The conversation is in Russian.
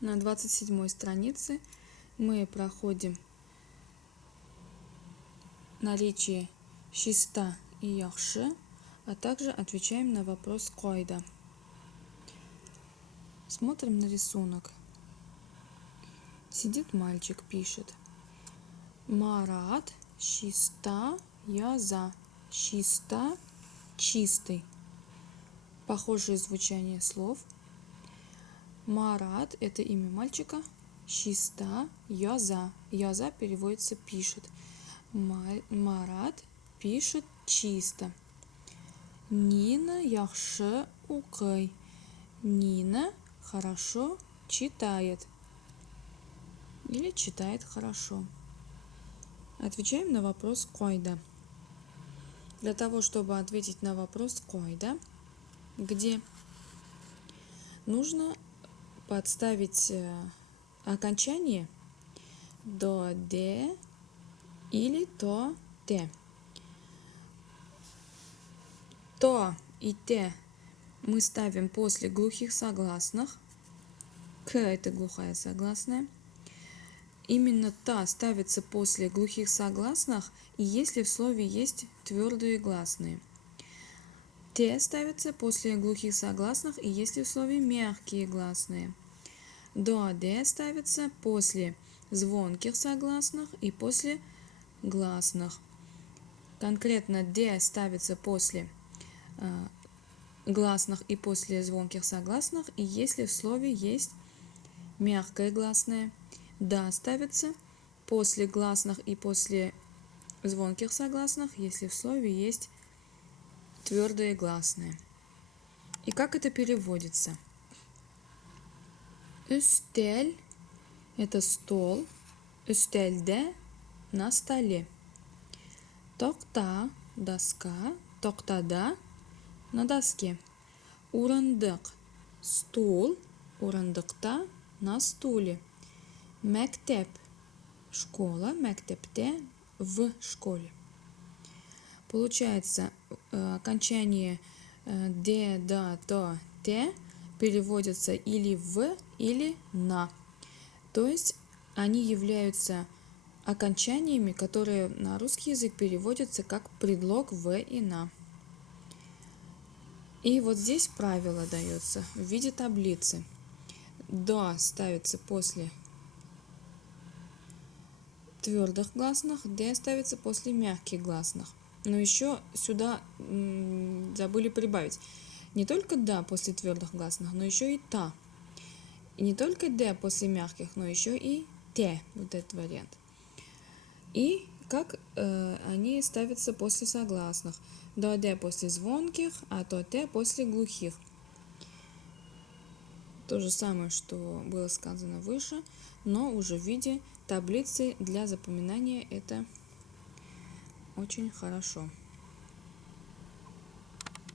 На 27 странице мы проходим наличие шиста и яхши, а также отвечаем на вопрос койда. Смотрим на рисунок. Сидит мальчик, пишет. Марат шиста яза. Шиста – чистый. Похожее звучание слов. Марат – это имя мальчика. Шиста яза. Яза переводится пишет. Марат пишет чисто. Нина яхшы укый. Нина хорошо читает. Или читает хорошо. Отвечаем на вопрос койда. Для того, чтобы ответить на вопрос койда, где нужно подставить окончание до «д» или то «т». То и «т» мы ставим после глухих согласных. «К» – это глухая согласная. Именно «та» ставится после глухих согласных, и если в слове есть твердые гласные. «Т» ставится после глухих согласных, и если в слове мягкие гласные. «До», «д» ставится после звонких согласных и после гласных. Конкретно «д» ставится после гласных и после звонких согласных, и если в слове есть мягкое гласное. «Да» ставится после гласных и после звонких согласных, если в слове есть твердые гласные. И как это переводится? Üstel – это стол, üstelde – на столе. Токта – доска, токтада – на доске. Урындык – стул, урындыкта – на стуле. Мектеп – школа, мектепте – в школе. Получается, окончание «д», «да», «то», «те» переводятся или «в», или «на». То есть они являются окончаниями, которые на русский язык переводятся как предлог «в» и «на». И вот здесь правило дается в виде таблицы. «Да» ставится после твердых гласных, «д» ставится после мягких гласных. Но еще сюда забыли прибавить не только «да» после твердых гласных, но еще и «та». И не только «д» после мягких, но еще и «те», вот этот вариант. И как они ставятся после согласных. «До», «д» после звонких, а «то», «те» после глухих. То же самое, что было сказано выше, но уже в виде таблицы для запоминания. Это очень хорошо.